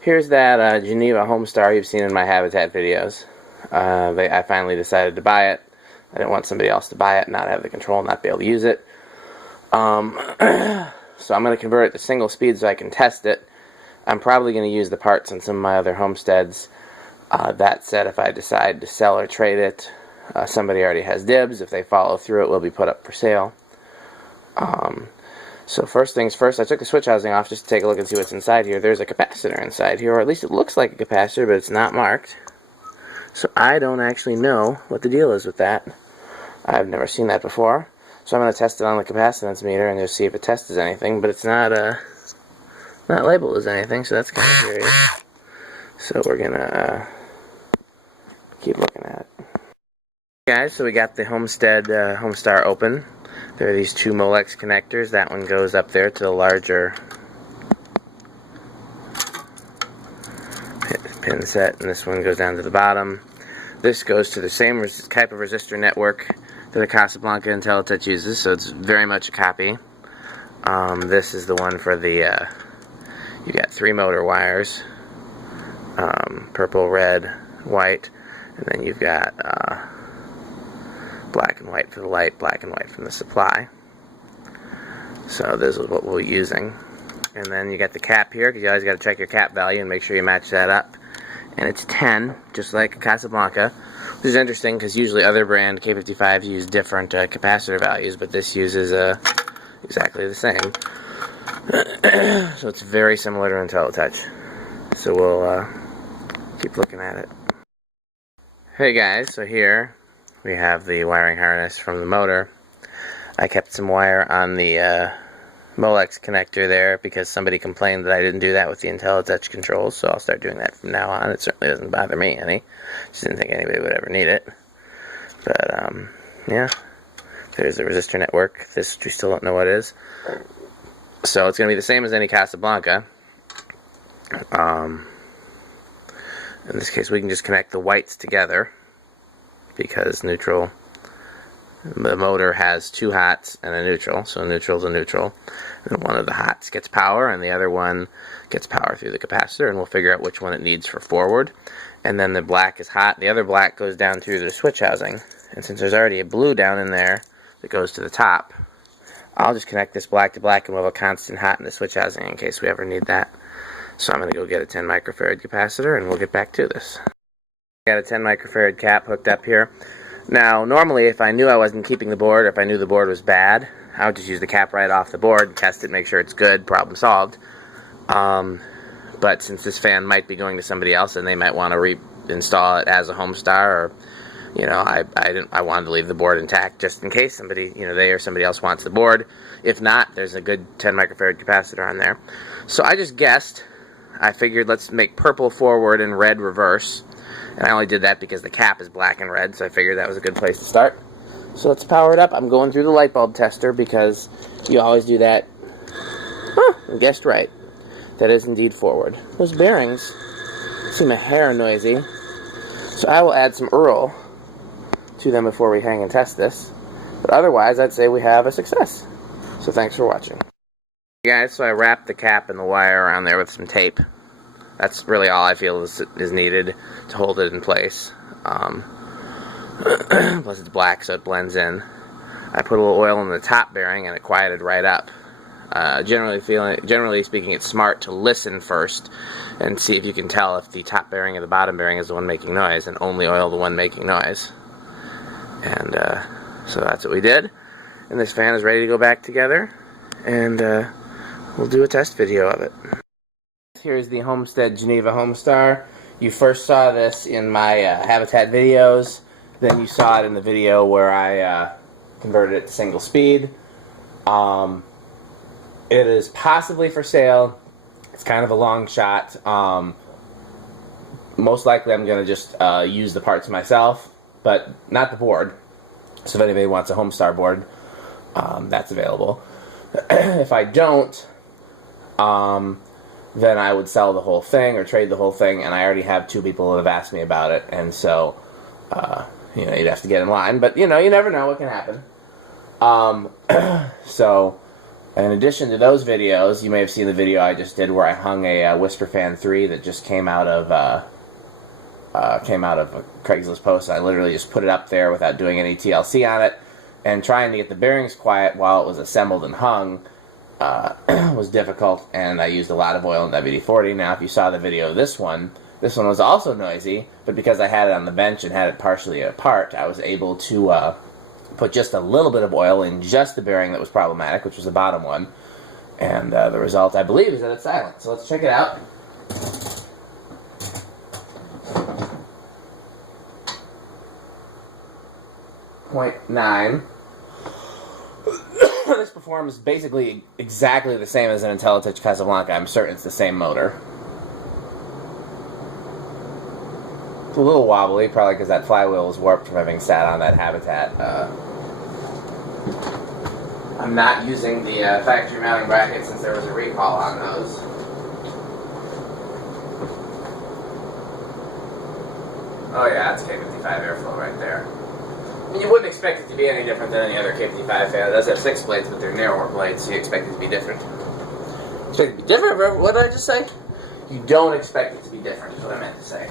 Here's that Geneva Homestar you've seen in my Habitat videos. I finally decided to buy it. I didn't want somebody else to buy it, not have the control, not be able to use it. So I'm going to convert it to single speed so I can test it. I'm probably going to use the parts on some of my other Homesteads. That said, if I decide to sell or trade it, somebody already has dibs. If they follow through, it will be put up for sale. So first things first, I took the switch housing off just to take a look and see what's inside here. There's a capacitor inside here, or at least it looks like a capacitor, but it's not marked. So I don't actually know what the deal is with that. I've never seen that before. So I'm going to test it on the capacitance meter and just see if it tests anything, but it's not labeled as anything, so that's kind of curious. So we're going to keep looking at it. Guys, so we got the Homestead Homestar open. There are these two Molex connectors. That one goes up there to the larger pin set, and this one goes down to the bottom. This goes to the same type of resistor network that the Casablanca IntelliTouch uses, so it's very much a copy. This is the one for the, you got 3 motor wires, purple, red, white, and then you've got black and white for the light, black and white from the supply. So this is what we're using. And then you got the cap here, because you always got to check your cap value and make sure you match that up. And it's 10, just like a Casablanca, which is interesting because usually other brand K55s use different capacitor values, but this uses exactly the same. So it's very similar to IntelliTouch. So we'll keep looking at it. Hey guys, so here we have the wiring harness from the motor. I kept some wire on the Molex connector there because somebody complained that I didn't do that with the IntelliTouch controls, so I'll start doing that from now on. It certainly doesn't bother me any. Just didn't think anybody would ever need it. But, yeah. There's the resistor network. This we still don't know what it is. So it's going to be the same as any Casablanca. In this case, we can just connect the whites together because neutral. The motor has 2 hots and a neutral, so neutral to neutral. And one of the hots gets power, and the other one gets power through the capacitor, and we'll figure out which one it needs for forward. And then the black is hot. The other black goes down through the switch housing. And since there's already a blue down in there that goes to the top, I'll just connect this black to black, and we'll have a constant hot in the switch housing in case we ever need that. So I'm going to go get a 10 microfarad capacitor, and we'll get back to this. Got a 10 microfarad cap hooked up here. Now, normally, if I knew I wasn't keeping the board, or if I knew the board was bad, I would just use the cap right off the board, test it, make sure it's good, problem solved. But since this fan might be going to somebody else, and they might want to reinstall it as a Homestar, or, you know, I wanted to leave the board intact just in case somebody, you know, they or somebody else wants the board. If not, there's a good 10 microfarad capacitor on there. So I just guessed. I figured let's make purple forward and red reverse. And I only did that because the cap is black and red, so I figured that was a good place to start. So let's power it up. I'm going through the light bulb tester because you always do that. I guessed right. That is indeed forward. Those bearings seem a hair noisy, so I will add some Earl to them before we hang and test this. But otherwise, I'd say we have a success. So thanks for watching. Guys, so I wrapped the cap and the wire around there with some tape. That's really all I feel is needed to hold it in place. Plus it's black, so it blends in. I put a little oil in the top bearing, and it quieted right up. Generally speaking, it's smart to listen first and see if you can tell if the top bearing or the bottom bearing is the one making noise, and only oil the one making noise. And so that's what we did. And this fan is ready to go back together, and we'll do a test video of it. Here's the Homestead Geneva Homestar. You first saw this in my Habitat videos, then you saw it in the video where I converted it to single speed. It is possibly for sale. It's kind of a long shot. Most likely I'm going to just use the parts myself, but not the board. So if anybody wants a Homestar board, that's available. If I don't, then I would sell the whole thing or trade the whole thing, and I already have 2 people that have asked me about it, and so, you know, you'd have to get in line, but, you know, you never know what can happen. So, In addition to those videos, you may have seen the video I just did where I hung a westinghouse 3 that just came out of a Craigslist post. I literally just put it up there without doing any TLC on it, and trying to get the bearings quiet while it was assembled and hung was difficult, and I used a lot of oil in WD-40. Now, if you saw the video of this one was also noisy, but because I had it on the bench and had it partially apart, I was able to put just a little bit of oil in just the bearing that was problematic, which was the bottom one, and the result, I believe, is that it's silent. So let's check it out. .9. This performs basically exactly the same as an IntelliTouch Casablanca. I'm certain it's the same motor. It's a little wobbly, probably because that flywheel was warped from having sat on that habitat. I'm not using the factory mounting bracket since there was a recall on those. Oh yeah, that's K55 airflow right there. I mean, you wouldn't expect it to be any different than any other K55 fan. It does have 6 blades, but they're narrower blades, so you expect it to be different. Expect it to be different? What did I just say? You don't expect it to be different, is what I meant to say.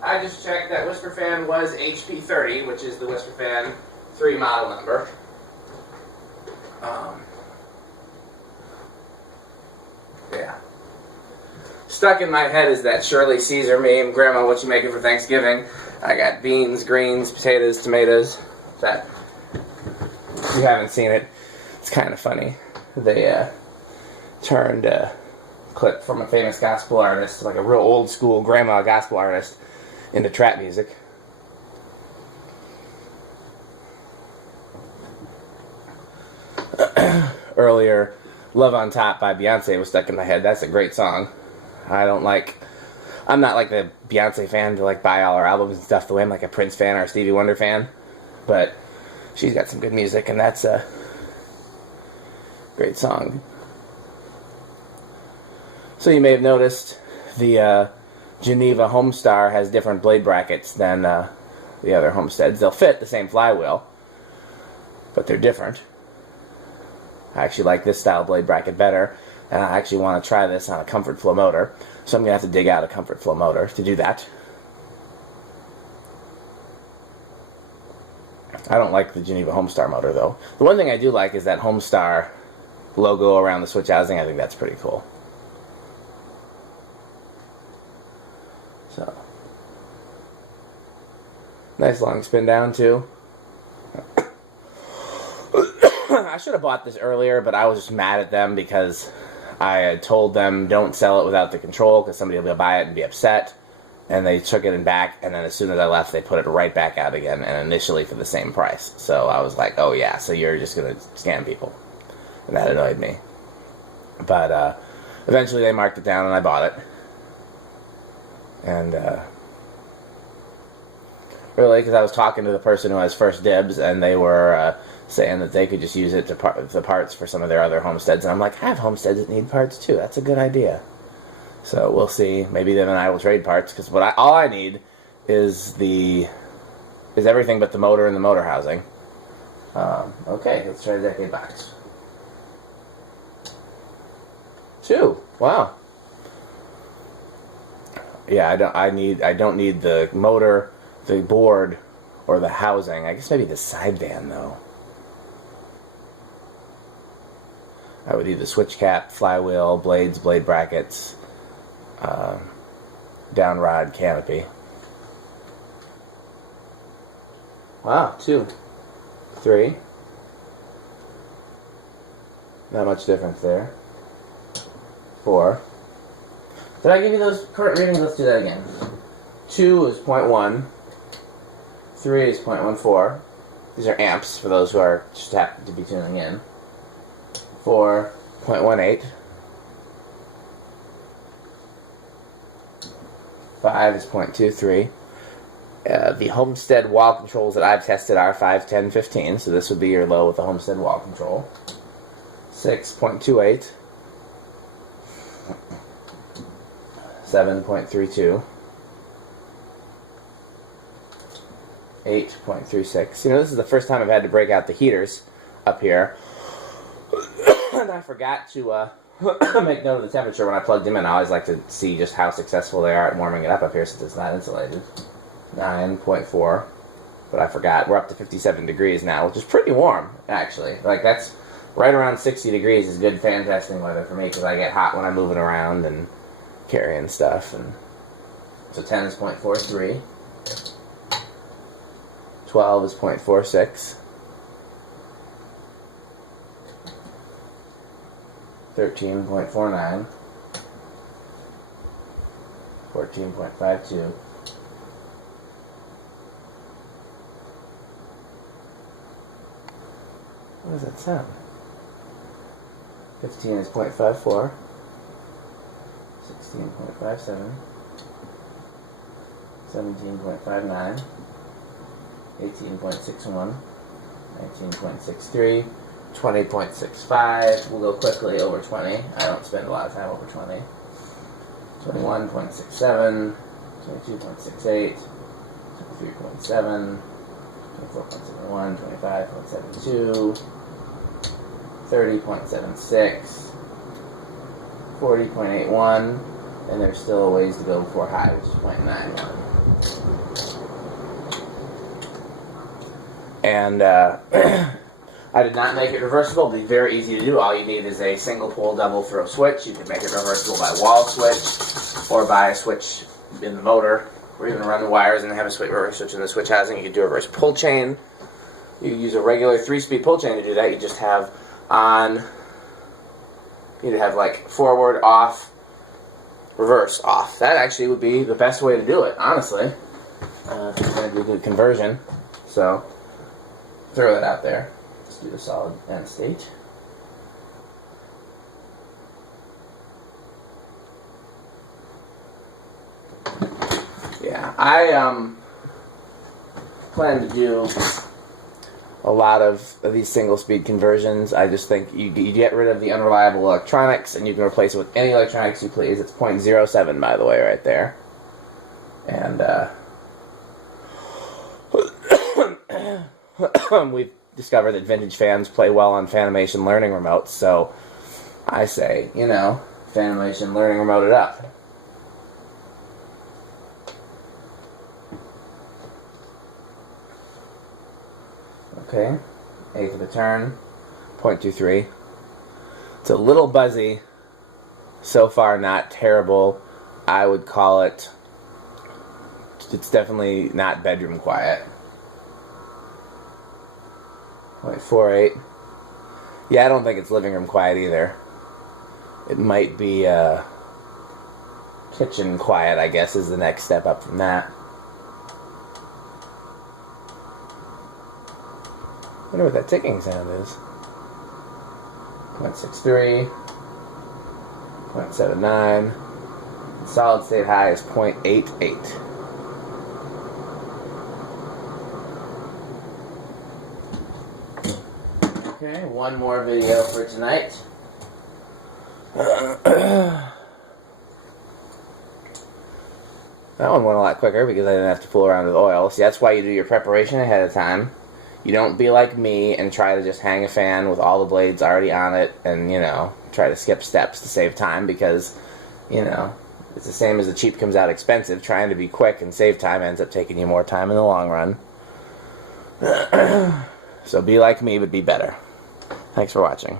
I just checked that whisper fan was HP30, which is the whisper fan 3 model number. Yeah. Stuck in my head is that Shirley Caesar meme, Grandma, what you making for Thanksgiving? I got beans, greens, potatoes, tomatoes. That, if you haven't seen it, it's kind of funny. They turned a clip from a famous gospel artist, like a real old school grandma gospel artist, into trap music. Earlier, Love on Top by Beyonce was stuck in my head. That's a great song. I'm not like the Beyonce fan to like buy all her albums and stuff the way I'm like a Prince fan or a Stevie Wonder fan, but she's got some good music, and that's a great song. So you may have noticed the Geneva Homestar has different blade brackets than the other Homesteads. They'll fit the same flywheel, but they're different. I actually like this style blade bracket better, and I actually want to try this on a comfort flow motor, so I'm going to have to dig out a comfort flow motor to do that. I don't like the Geneva Homestar motor, though. The one thing I do like is that Homestar logo around the switch housing. I think that's pretty cool. So, nice long spin down too. I should have bought this earlier, but I was just mad at them because I had told them don't sell it without the control because somebody will buy it and be upset. And they took it in back, and then as soon as I left, they put it right back out again, and initially for the same price. So I was like, oh yeah, so you're just going to scam people. And that annoyed me. But eventually they marked it down, and I bought it. And really, because I was talking to the person who has first dibs, and they were saying that they could just use it to the parts for some of their other homesteads. And I'm like, I have homesteads that need parts too. That's a good idea. So we'll see. Maybe them and I will trade parts, because all I need is everything but the motor and the motor housing. Okay, let's try the decade box. 2. Wow. Yeah, I don't need the motor, the board, or the housing. I guess maybe the sideband though. I would need the switch cap, flywheel, blades, blade brackets, down rod, canopy. Wow, 2, 3. Not much difference there. 4. Did I give you those current readings? Let's do that again. 2 is 0.1. 3 is 0.14. These are amps for those who are just happen to be tuning in. 4, 0.18. 5 is 0.23. The Homestead wall controls that I've tested are 5, 10, 15, so this would be your low with the Homestead wall control. 6.28. 7.32. 8.36. You know, this is the first time I've had to break out the heaters up here. And I forgot to make note of the temperature when I plugged them in. I always like to see just how successful they are at warming it up here since it's not insulated. 9.4. But I forgot. We're up to 57 degrees now, which is pretty warm, actually. Like, that's right around 60 degrees is good fan testing weather for me because I get hot when I'm moving around and carrying stuff. And so 10 is 0.43. 12 is 0.46. 13.49. 14.52. What does that sound? 15 is 0.54. 16.57. 17.59. 18.61, 19.63, 20.65. We'll go quickly over 20. I don't spend a lot of time over 20. 21.67, 22.68, 23.7, 24.71, 25.72, 30.76, 40.81, and there's still a ways to go before high, which is 0.91. And I did not make it reversible. It'll be very easy to do. All you need is a single pole double throw switch. You can make it reversible by wall switch or by a switch in the motor, or even run the wires and have a reverse switch in the switch housing. You can do a reverse pull chain. You can use a regular 3-speed pull chain to do that. You just have on, you'd have like forward, off, reverse, off. That actually would be the best way to do it, honestly. If you're going to do the conversion. So, throw that out there. Let's do the solid end state. Yeah, I plan to do a lot of these single-speed conversions. I just think you get rid of the unreliable electronics, and you can replace it with any electronics you please. It's 0.07, by the way, right there. And we've discovered that vintage fans play well on Fanimation learning remotes, so I say, you know, Fanimation learning remote it up. Okay, eighth of a turn, 0.23. It's a little buzzy. So far, not terrible. I would call it, it's definitely not bedroom quiet. 0.48. Yeah, I don't think it's living room quiet either. It might be kitchen quiet, I guess, is the next step up from that. I wonder what that ticking sound is. 0.63. 0.79. Solid state high is 0.88. Okay, one more video for tonight. That one went a lot quicker because I didn't have to fool around with oil. See, that's why you do your preparation ahead of time. You don't be like me and try to just hang a fan with all the blades already on it and, you know, try to skip steps to save time because, you know, it's the same as the cheap comes out expensive. Trying to be quick and save time ends up taking you more time in the long run. So be like me, but be better. Thanks for watching.